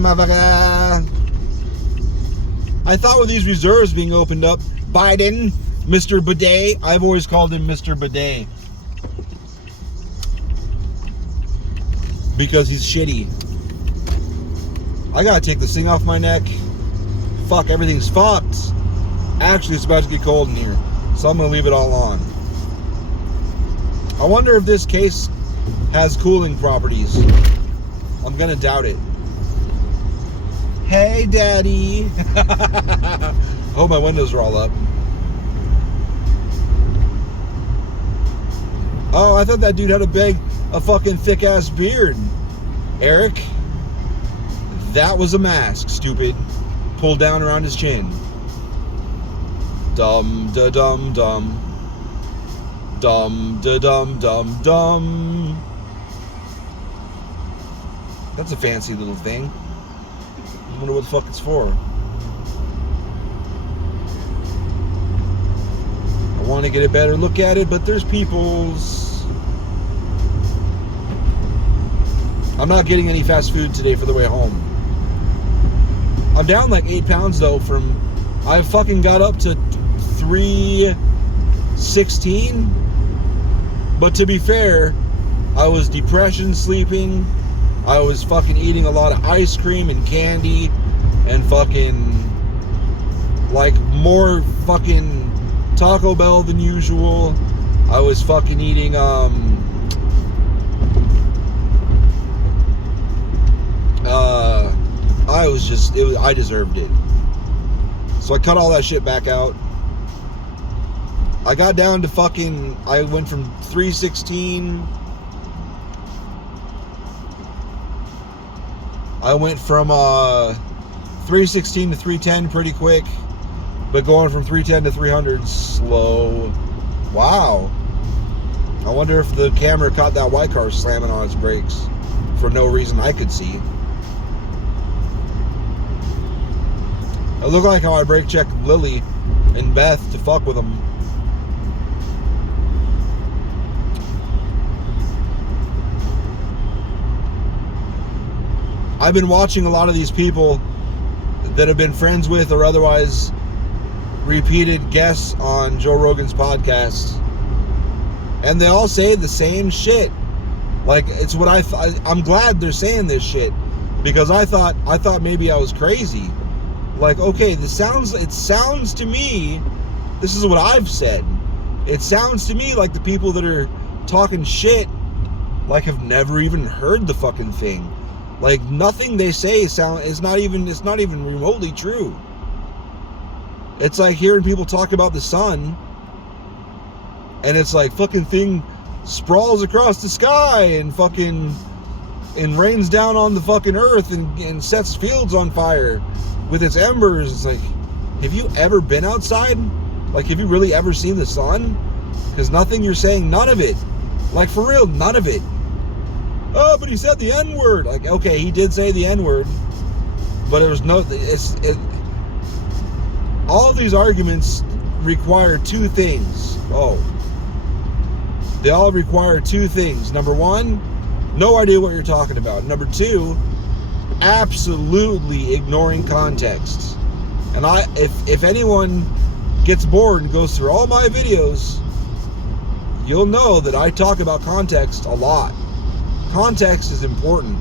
motherfucker. I thought with these reserves being opened up, Biden, Mr. Bidet, I've always called him Mr. Bidet. Because he's shitty. I gotta take this thing off my neck. Fuck, everything's fucked. Actually, it's about to get cold in here, so I'm gonna leave it all on. I wonder if this case has cooling properties. I'm gonna doubt it. Hey, Daddy. I hope my windows are all up. Oh, I thought that dude had a fucking thick ass beard. Eric, that was a mask, stupid. Pulled down around his chin. Dum da dum dum. Dum da dum dum dum. That's a fancy little thing. I wonder what the fuck it's for. I want to get a better look at it, but there's people's. I'm not getting any fast food today for the way home. I'm down like 8 pounds though from. I fucking got up to 316. But to be fair, I was depression sleeping. I was fucking eating a lot of ice cream and candy and fucking like more fucking Taco Bell than usual. I was fucking eating I deserved it. So I cut all that shit back out. I got down to fucking, I went from 316. I went from 316 to 310 pretty quick, but going from 310 to 300 slow. Wow. I wonder if the camera caught that white car slamming on its brakes for no reason I could see. It looked like how I brake checked Lily and Beth to fuck with them. I've been watching a lot of these people that have been friends with or otherwise repeated guests on Joe Rogan's podcast, and they all say the same shit. Like, it's what I'm glad they're saying this shit, because I thought maybe I was crazy. Like, okay, it sounds to me, this is what I've said. It sounds to me like the people that are talking shit like have never even heard the fucking thing. Like, nothing they say it's not even remotely true. It's like hearing people talk about the sun, and it's like fucking thing sprawls across the sky and fucking and rains down on the fucking earth and sets fields on fire with its embers. It's like, have you ever been outside? Like, have you really ever seen the sun? Because nothing you're saying, none of it. Like, for real, none of it. Oh, but he said the N-word. Like, okay, he did say the N-word, but all of these arguments require two things. They all require two things. Number one, no idea what you're talking about. Number two, absolutely ignoring context. And if anyone gets bored and goes through all my videos, you'll know that I talk about context a lot. Context is important.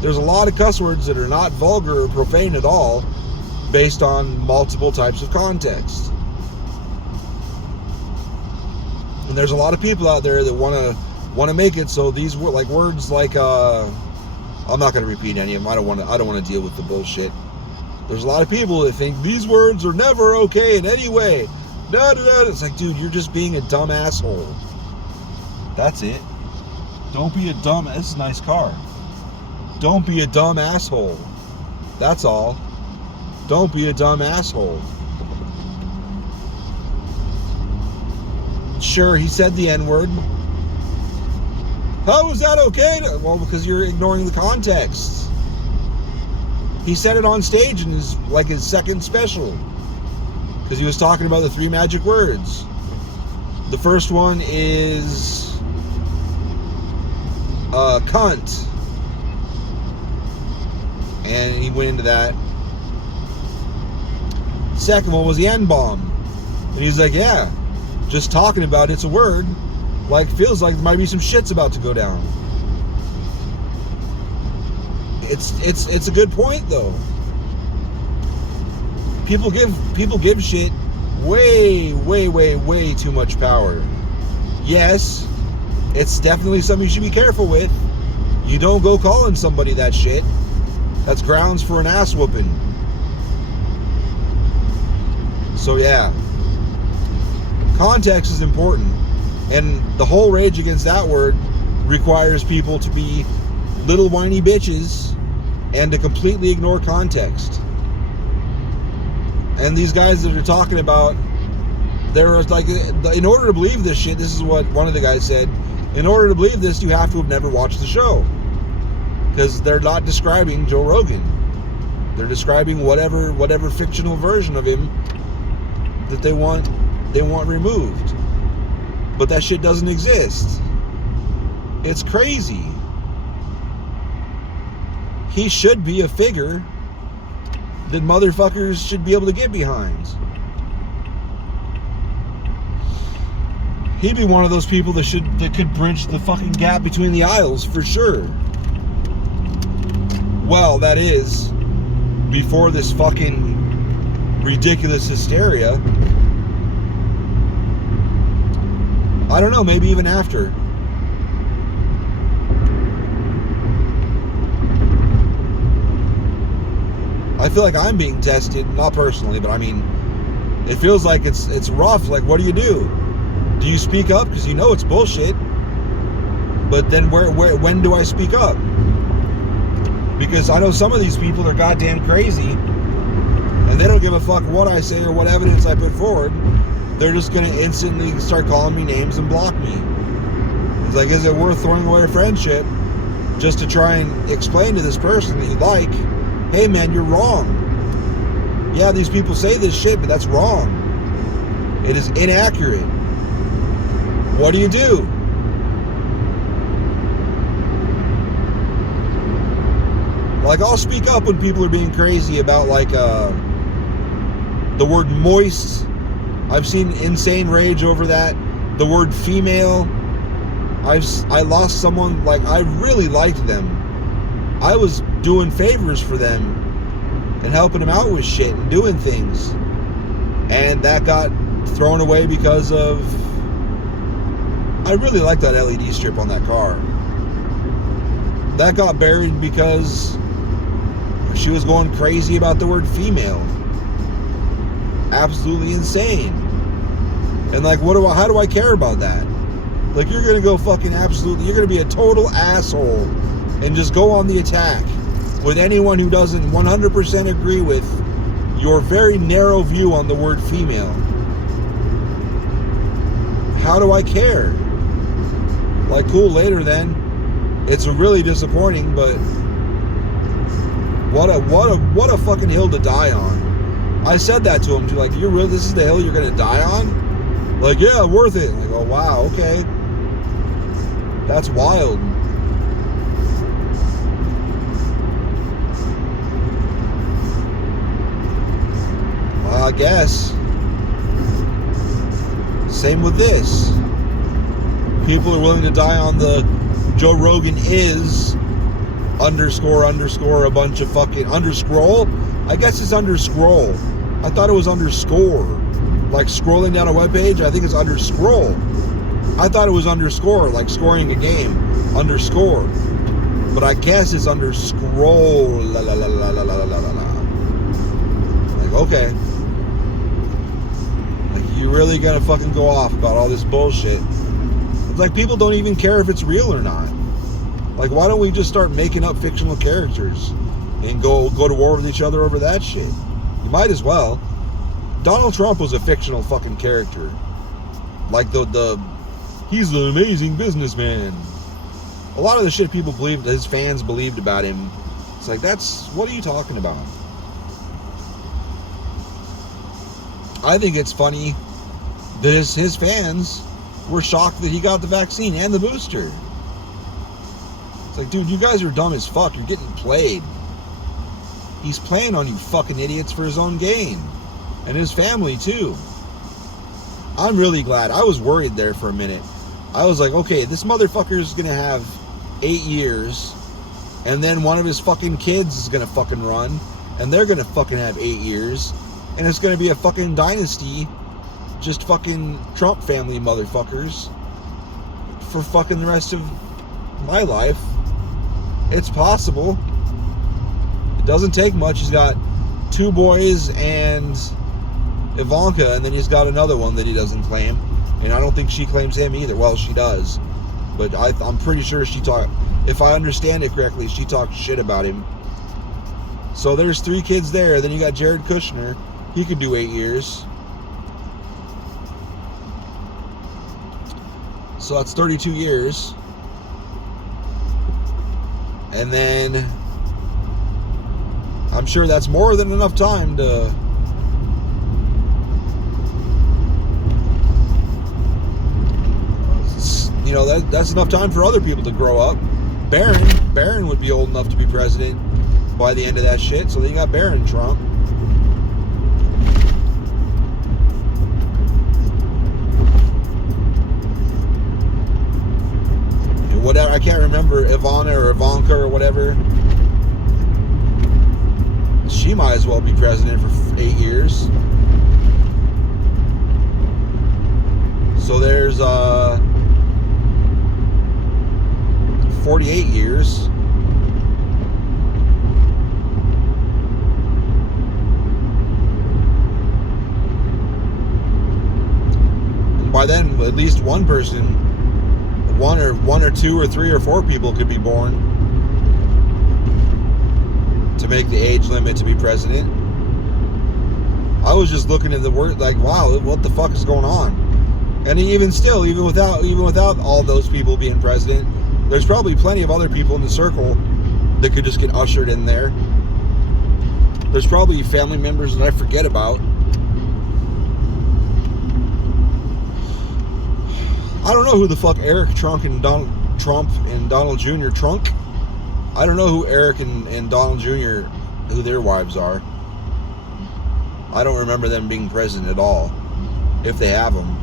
There's a lot of cuss words that are not vulgar or profane at all based on multiple types of context. And there's a lot of people out there that want to make it so these words like I'm not going to repeat any of them. I don't want to deal with the bullshit. There's a lot of people that think these words are never okay in any way. It's like, dude, you're just being a dumb asshole. That's it. Don't be a dumb. This is a nice car. Don't be a dumb asshole. That's all. Don't be a dumb asshole. Sure, he said the N-word. How is that okay? Well, because you're ignoring the context. He said it on stage in his second special, because he was talking about the 3 magic words. The first one is cunt. And he went into that. Second one was the N-bomb. And he's like, yeah, just talking about it's a word. Like, feels like there might be some shit's about to go down. It's a good point, though. People give shit way too much power. Yes, it's definitely something you should be careful with. You don't go calling somebody that shit. That's grounds for an ass whooping. So yeah, context is important, and the whole rage against that word requires people to be little whiny bitches and to completely ignore context. And these guys that are talking about, they're like, in order to believe this shit, this is what one of the guys said, in order to believe this, you have to have never watched the show. Because they're not describing Joe Rogan. They're describing whatever fictional version of him that they want removed. But that shit doesn't exist. It's crazy. He should be a figure that motherfuckers should be able to get behind. He'd be one of those people that could bridge the fucking gap between the aisles for sure. Well, that is before this fucking ridiculous hysteria. I don't know, maybe even after. I feel like I'm being tested, not personally, but I mean, it feels like it's rough. Like, what do? Do you speak up because you know it's bullshit? But then when do I speak up? Because I know some of these people are goddamn crazy, and they don't give a fuck what I say or what evidence I put forward. They're just gonna instantly start calling me names and block me. It's like, is it worth throwing away a friendship just to try and explain to this person that you like, hey man, you're wrong. Yeah, these people say this shit, but that's wrong. It is inaccurate. What do you do? Like, I'll speak up when people are being crazy about, like, the word moist. I've seen insane rage over that. The word female. I lost someone, like, I really liked them. I was doing favors for them and helping them out with shit and doing things. And that got thrown away because of... I really liked that LED strip on that car. That got buried because she was going crazy about the word female. Absolutely insane. And like, how do I care about that? Like, you're gonna go fucking absolutely, you're gonna be a total asshole and just go on the attack with anyone who doesn't 100% agree with your very narrow view on the word female. How do I care? Like, cool, later then. It's really disappointing, but what a fucking hill to die on. I said that to him too, like, this is the hill you're gonna die on? Like, yeah, worth it. Like, oh wow, okay. That's wild. Well, I guess. Same with this. People are willing to die on the Joe Rogan is _ a bunch of fucking underscroll. I guess it's underscroll. I thought it was underscore. Like scrolling down a webpage, I think it's underscroll. I thought it was underscore, like scoring a game. Underscore. But I guess it's underscroll. La la la la la la la la la. Like, okay. Like, you really gonna fucking go off about all this bullshit? It's like, people don't even care if it's real or not. Like, why don't we just start making up fictional characters and go to war with each other over that shit? You might as well. Donald Trump was a fictional fucking character. Like he's the amazing businessman. A lot of the shit people believed, his fans believed about him, it's like, what are you talking about? I think it's funny that his fans were shocked that he got the vaccine and the booster. It's like, dude, you guys are dumb as fuck. You're getting played. He's playing on you fucking idiots for his own gain. And his family, too. I'm really glad. I was worried there for a minute. I was like, okay, this motherfucker's gonna have 8 years, and then one of his fucking kids is gonna fucking run, and they're gonna fucking have 8 years, and it's gonna be a fucking dynasty, just fucking Trump family motherfuckers for fucking the rest of my life. It's possible. It doesn't take much. He's got 2 boys and Ivanka, and then he's got another one that he doesn't claim, and I don't think she claims him either. Well, she does, but I'm pretty sure she talked, if I understand it correctly, she talked shit about him. So there's 3 kids there. Then you got Jared Kushner. He could do 8 years. So that's 32 years. And then I'm sure that's more than enough time to that's enough time for other people to grow up. Barron would be old enough to be president by the end of that shit. So then you got Barron Trump. And whatever, I can't remember, Ivana or Ivanka or whatever. She might as well be president for 8 years. So there's 48 years. And by then, at least one person, one or 2 or 3 or 4 people could be born to make the age limit to be president. I was just looking at the word like, wow, what the fuck is going on? And even without all those people being president, there's probably plenty of other people in the circle that could just get ushered in there. There's probably family members that I forget about. I don't know who the fuck Eric Trump and Donald Jr. Trump. I don't know who Eric and Donald Jr., who their wives are. I don't remember them being president at all, if they have them,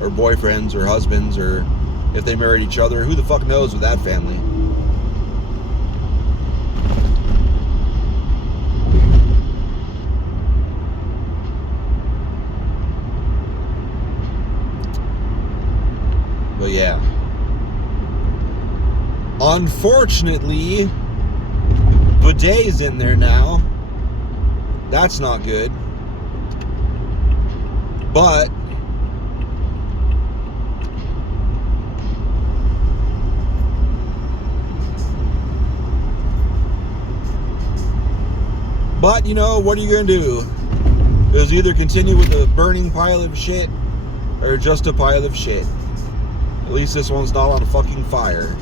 or boyfriends or husbands, or if they married each other. Who the fuck knows with that family? But yeah. Unfortunately, Bidet's in there now. That's not good. But you know, what are you going to do? It was either continue with a burning pile of shit or just a pile of shit. At least this one's not on a fucking fire.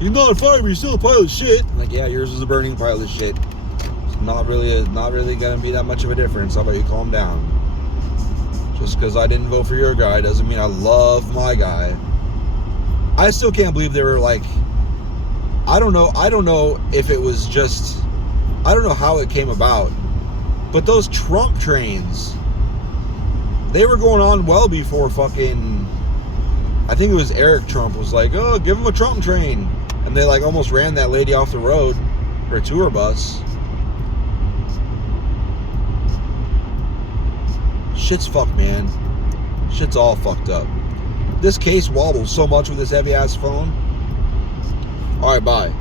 You're not on fire, but you're still a pile of shit. Like, yeah, yours is a burning pile of shit. It's not really gonna be that much of a difference. How about you calm down? Just because I didn't vote for your guy doesn't mean I love my guy. I still can't believe they were like, I don't know if it was just, I don't know how it came about, but those Trump trains, they were going on well before fucking, I think it was Eric Trump was like, oh, give him a Trump train. And they like almost ran that lady off the road for a tour bus. Shit's fucked, man. Shit's all fucked up. This case wobbles so much with this heavy ass phone. Alright, bye.